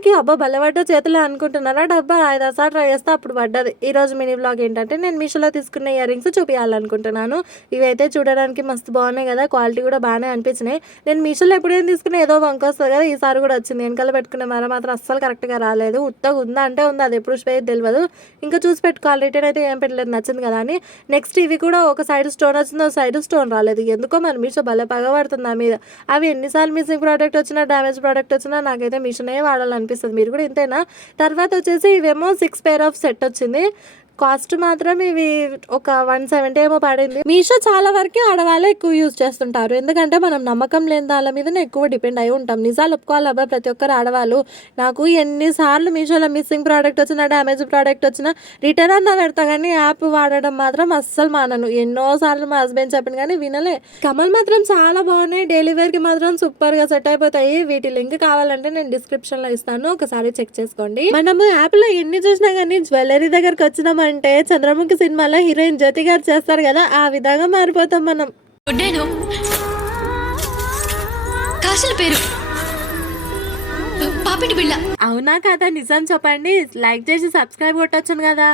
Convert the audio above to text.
అందరికీ అబ్బా బలపడ్డ చేతులు అనుకుంటున్నారా? డబ్బా 5-6 సార్లు ట్రై చేస్తే అప్పుడు పడ్డది. ఈరోజు మినీ వ్లాగ్ ఏంటంటే నేను మీషోలో తీసుకున్న ఇయర్ రింగ్స్ చూపించాలనుకుంటున్నాను. ఇవైతే చూడడానికి మస్తు బాగున్నాయి కదా, క్వాలిటీ కూడా బాగానే అనిపించినాయి. నేను మీషోలో ఎప్పుడైనా తీసుకున్నా ఏదో వంక వస్తుంది కదా, ఈసారి కూడా వచ్చింది. వెనకాల పెట్టుకునే మాత్రం అస్సలు కరెక్ట్గా రాలేదు. ఉత్తగా ఉందా అంటే ఉంది, అది ఎప్పుడు స్పేస్ తెలియదు. ఇంకా చూసి పెట్టుకోవాలి. రిటర్న్ అయితే ఏం పెట్టలేదు, నచ్చింది కదా అని. నెక్స్ట్ ఇవి కూడా ఒక సైడ్ స్టోన్ వచ్చింది, ఒక సైడ్ స్టోన్ రాలేదు. ఎందుకో మరి మీషో భలే పగబడుతుంది ఆ మీద. అవి ఎన్నిసార్లు మిస్సింగ్ ప్రోడక్ట్ వచ్చినా, డ్యామేజ్ ప్రోడక్ట్ వచ్చినా నాకైతే మీషోనే వాడాలనిపిస్తుంది. మీరు కూడా ఇంతేనా? తర్వాత వచ్చేసి ఇవేమో 6 పేర్ ఆఫ్ సెట్ వచ్చింది. కాస్ట్ మాత్రం ఇవి ఒక 170 ఏమో పడింది. మీషో చాలా వరకు ఆడవాళ్ళే ఎక్కువ యూజ్ చేస్తుంటారు. ఎందుకంటే మనం నమ్మకం లేని దాని మీదనే ఎక్కువ డిపెండ్ అయి ఉంటాం. నిజాలు ఒప్పుకోవాలబ్బా ప్రతి ఒక్కరు ఆడవాళ్ళు. నాకు ఎన్నిసార్లు మీషోలో మిస్సింగ్ ప్రోడక్ట్ వచ్చినా, డ్యామేజ్ ప్రోడక్ట్ వచ్చినా రిటర్న్ అన్నా పెడతా, కానీ యాప్ వాడడం మాత్రం అస్సలు మానను. ఎన్నోసార్లు మా హస్బెండ్ చెప్పిన కానీ వినలే. కమల్ మాత్రం చాలా బాగున్నాయి. డైలీ వేర్కి మాత్రం సూపర్గా సెట్ అయిపోతాయి. వీటి లింక్ కావాలంటే నేను డిస్క్రిప్షన్లో ఇస్తాను, ఒకసారి చెక్ చేసుకోండి. మనము యాప్లో ఎన్ని చూసినా కానీ జ్యువెలరీ దగ్గరకు వచ్చినాం అంటే చంద్రముఖి సినిమాలో హీరోయిన్ జ్యోతి గారు చేస్తారు కదా, ఆ విధంగా మారిపోతాం మనం. అవునా కదా? నిజం చెప్పండి. లైక్ చేసి సబ్స్క్రైబ్ కొట్టొచ్చును కదా.